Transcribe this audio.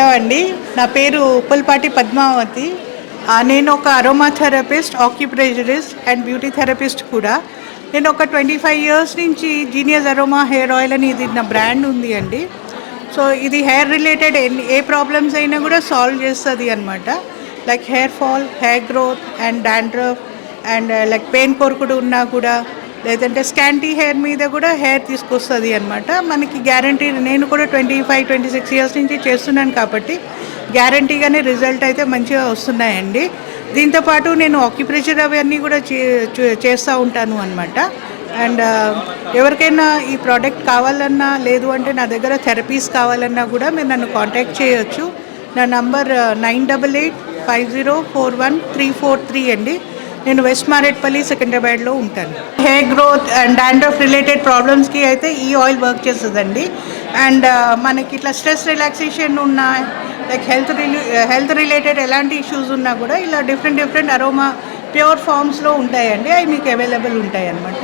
Hello అండి, నా పేరు ఉప్పల్పాటి పద్మావతి. నేను ఒక aroma therapist, acupressurist and beauty therapist కూడా. నేను ఒక 25 ఇయర్స్ నుంచి జీనియస్ అరోమా హెయిర్ ఆయిల్ అని ఇది నా బ్రాండ్ ఉంది అండి. సో ఇది హెయిర్ రిలేటెడ్ ఏ ప్రాబ్లమ్స్ అయినా కూడా సాల్వ్ చేస్తుంది అనమాట. Like hair fall, hair growth and dandruff and like pain కొరుకుడు ఉన్నా కూడా, లేదంటే స్కాంటీ హెయిర్ మీద కూడా హెయిర్ తీసుకొస్తుంది అనమాట. మనకి గ్యారంటీ, నేను కూడా 25-26 ఇయర్స్ నుంచి చేస్తున్నాను కాబట్టి గ్యారంటీగానే రిజల్ట్ అయితే మంచిగా వస్తున్నాయండి. దీంతోపాటు నేను ఆక్యుప్రెషర్ అవన్నీ కూడా చేస్తూ ఉంటాను అనమాట. అండ్ ఎవరికైనా ఈ ప్రోడక్ట్ కావాలన్నా, లేదు అంటే నా దగ్గర థెరపీస్ కావాలన్నా కూడా మీరు నన్ను కాంటాక్ట్ చేయొచ్చు. నా నంబర్ 9850414343 అండి. నేను వెస్ట్ మారేట్పల్లి, సికింద్రాబాద్లో ఉంటాను. Hair growth and dandruff related ప్రాబ్లమ్స్కి అయితే ఈ ఆయిల్ వర్క్ చేస్తుందండి. అండ్ మనకి ఇట్లా స్ట్రెస్ రిలాక్సేషన్ ఉన్న, లైక్ హెల్త్ రిలేటెడ్ ఎలాంటి ఇష్యూస్ ఉన్నా కూడా ఇలా డిఫరెంట్ అరోమా ప్యూర్ ఫామ్స్లో ఉంటాయండి. అవి మీకు అవైలబుల్ ఉంటాయి అన్నమాట.